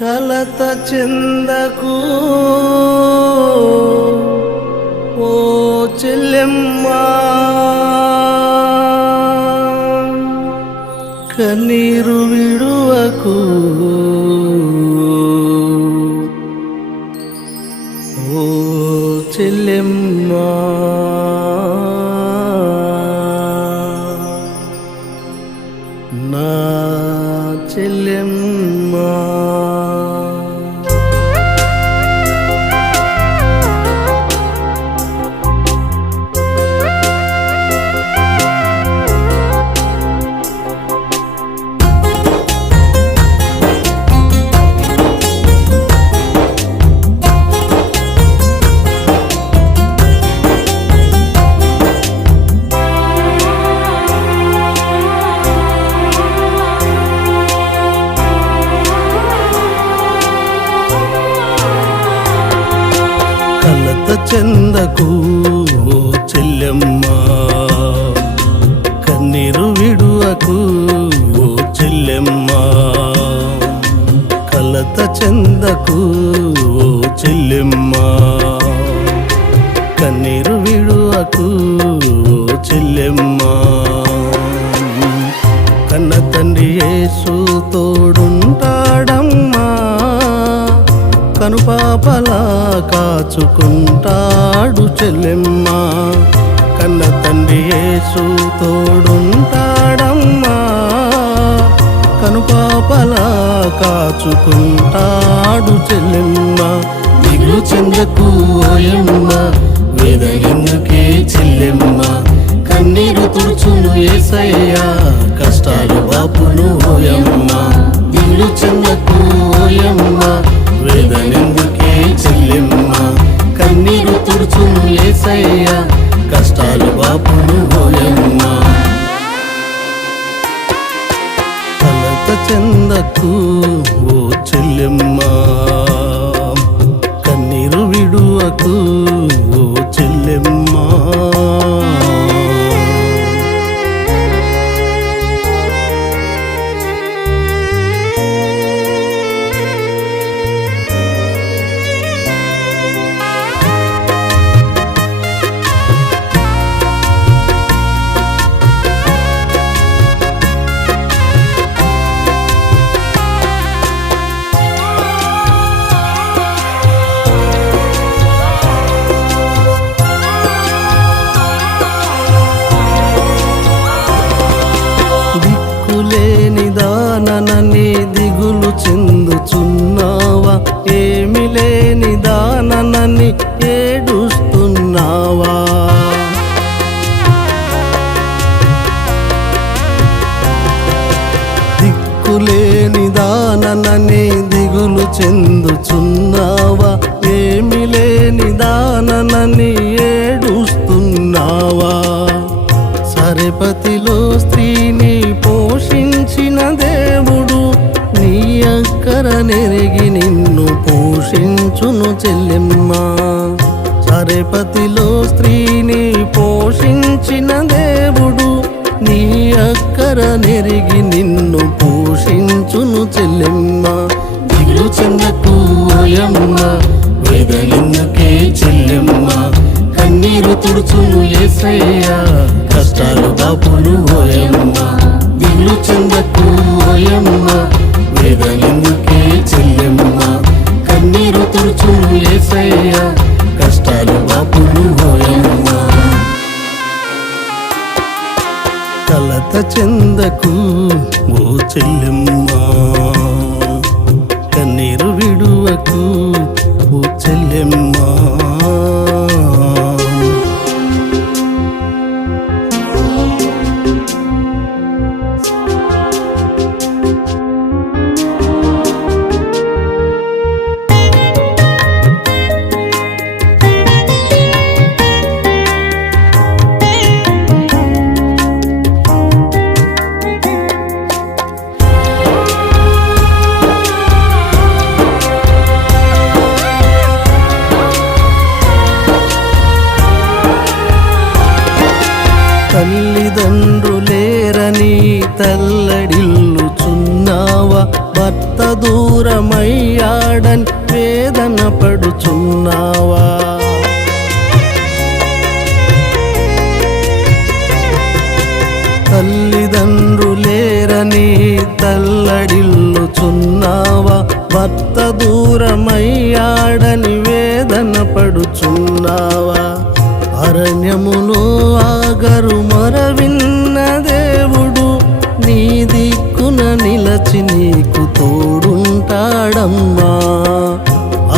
కలత చెందకు ఓ చెల్లెమ్మా, కన్నీరు విడువకు ఓ చెల్లెమ్మా. నా చెల్లెమ్మా, కలత చెందకు ఓ చెల్లెమ్మా, కన్నీరు విడువకు ఓ చెల్లెమ్మా. కలత చెందకు ఓ చెల్లెమ్మా, కన్నీరు విడువకు ఓ చెల్లెమ్మా. కన్న తండ్రి యేసు తోడుంటాడమ్మా, కనుపాపలా కాచుకుంటాడు చెల్లెమ్మా. కన్న తండ్రి యేసు తోడుంటాడమ్మా, కనుపాపలా కాచుకుంటాడు చెల్లెమ్మా. దిగులు చెందకు ఓయమ్మా, వేద ఎందుకే చెల్లెమ్మా. కన్నీరు తుడుచును యేసయ్యా, కష్టాలు బాపును ఓయమ్మా. దిగులు చెందకు ఓయమ్మా, వేదనెందుకే చెల్లెమ్మా. కన్నీరు తుడుచును యేసయ్యా, కష్టాలు బాపును ఓయమ్మా. కలత చెందకు ఓ చెల్లెమ్మా, కన్నీరు విడువకు ఓ చెల్లెమ్మా. దిక్కులేని దాననని దిగులు చెందుచున్నావా, ఏమి లేని దాననని ఏడుస్తున్నావా. దిక్కులేని దాననని దిగులు చెందుచున్నావా, ఏమి లేని దాననని ఏడుస్తున్నావా. సరెపతిలో స్త్రీని పోషించిన దేవుడు, నీ అక్కర నెరిగి నిన్ను పోషించును చెల్లెమ్మా. సరెపతిలో స్త్రీని పోషించిన దేవుడు, నీ అక్కర నెరిగి నిన్ను పోషించును చెల్లెమ్మా. దిగులు చెందకు ఓయమ్మా, వేదనెందుకే చెల్లెమ్మా. కన్నీరు తుడుచును యేసయ్యా, కష్టాలు బాపును ఓయమ్మా. దిగులు చెందకు ఓయమ్మా, వేదనెందుకే చెల్లెమ్మా. కన్నీరు తుడుచును యేసయ్యా, కష్టాలు బాపును ఓయమ్మా. కలత చెందకు ఓ చెల్లెమ్మా, కన్నీరు విడువకు ఓ చెల్లెమ్మా. తల్లిదండ్రులేరని తల్లడిల్లుచున్నావా, భర్త దూరమయ్యాడని వేదన పడుచున్నావా? తల్లిదండ్రులేరని తల్లడిల్లుచున్నావా? భర్త దూరమయ్యాడని వేదన పడుచున్నావా? అరణ్యములో ఆగరు మొరవిన్న దేవుడు నీ దిక్కున నిలచి నీకు తోడుంటాడమ్మా.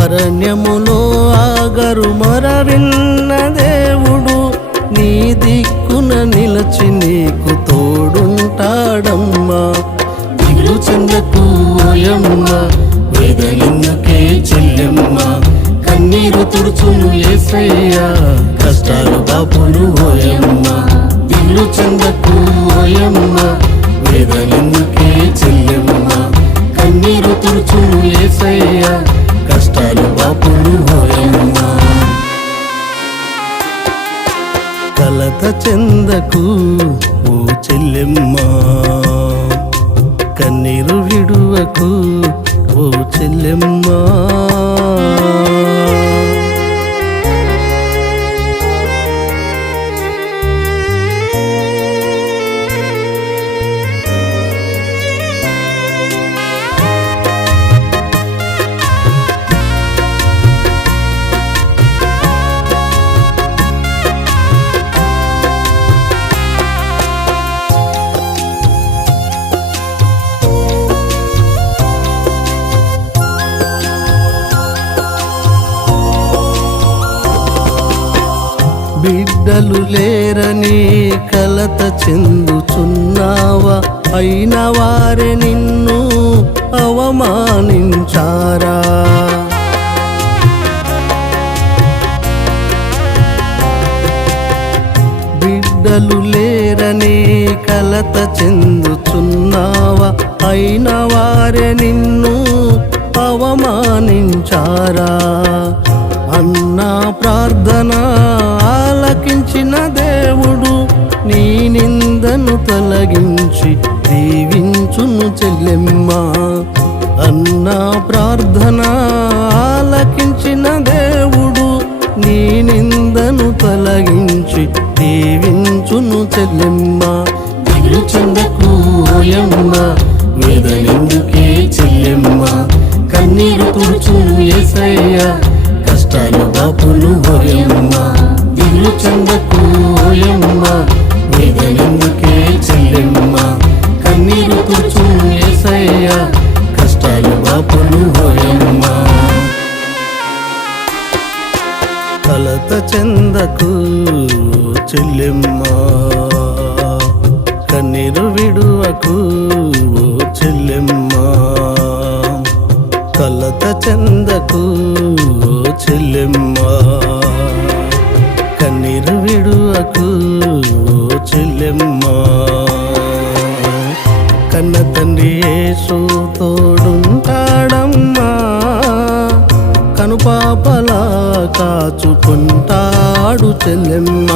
అరణ్యములో ఆగరు మొరవిన్న దేవుడు నీ దిక్కున నిలచి నీకు తోడుంటాడమ్మా. దిగులు చెందకు ఓయమ్మ, వేదనెందుకే చెల్లెమ్మ, కన్నీరు తుడుచును యేసయ్యా, కష్టాలు బాపును ఓయమ్మ. దిగులు చెందకు ఓయమ్మ, వేదనెందుకే చెల్లెమ్మ, కన్నీరు తుడుచును యేసయ్యా, కష్టాలు బాపును ఓయమ్మ. కలత చెందకు ఓ చెల్లెమ్మ, కన్నీరు విడువకు ఓ చెల్లెమ్మ. బిడ్డలు లేరని కలత చెందుచున్నావా? అయిన వారే నిన్ను అవమానించారా? బిడ్డలు లేరని కలత చెందుచున్నావా? అయిన వారే నిన్ను అవమానించారా? అన్నా ప్రార్థన ఆలకించిన దేవుడు నీ నిందను తొలగించి దీవించును చెల్లెమ్మ. అన్నా ప్రార్థన ఆలకించిన దేవుడు నీ నిందను తొలగించి దీవించును చెల్లెమ్మ. దిగులు చెందకు ఓయమ్మ, వేదనెందుకే చెల్లెమ్మ, కన్నీరు తుడుచును యేసయ్యా, కష్టాలు బాపును ఓయమ్మ. దిగులు చెందకు ఓయమ్మ, వేదనెందుకే చెల్లెమ్మ, కన్నీరు తుడుచును యేసయ్యా, కష్టాలు బాపును ఓయమ్మ. కలత చెందకు చెల్లెమ్మ, కన్నీరు విడువకు ఓ చెల్లెమ్మ. కలత చెందకు ఓ చెల్లెమ్మ, కన్నీరు విడువకు ఓ చెల్లెమ్మ. కన్న తండ్రి యేసు తోడుంటాడమ్మా, కనుపాపలా కాచుకుంటాడు చెల్లెమ్మ.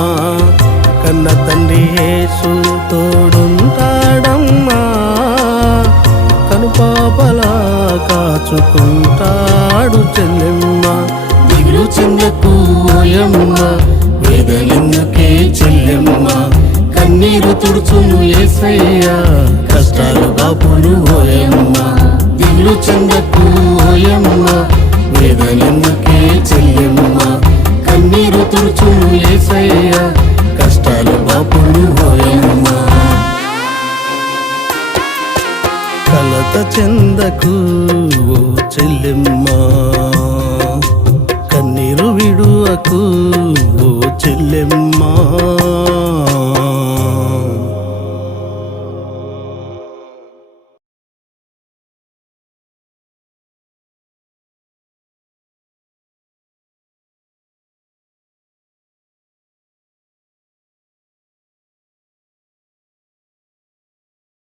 కన్న తండ్రి యేసు తోడుంటాడమ్మా, కనుపాపలా కాచుకుంటాడు చెల్లెమ్మ. దిగులు చెందకు ఓయమ్మ, వేదనెందుకే చెల్లెమ్మ, కన్నీరు తుడుచును యేసయ్యా, కష్టాలు బాపును ఓయమ్మ. దిగులు చెందకు ఓయమ్మ, వేదనెందుకే చెల్లెమ్మ, కన్నీరు తుడుచును యేసయ్యా, కష్టాలు బాపును ఓయమ్మ. కలత చెందకు ఓ చెల్లెమ్మ, కన్నీరు విడువకు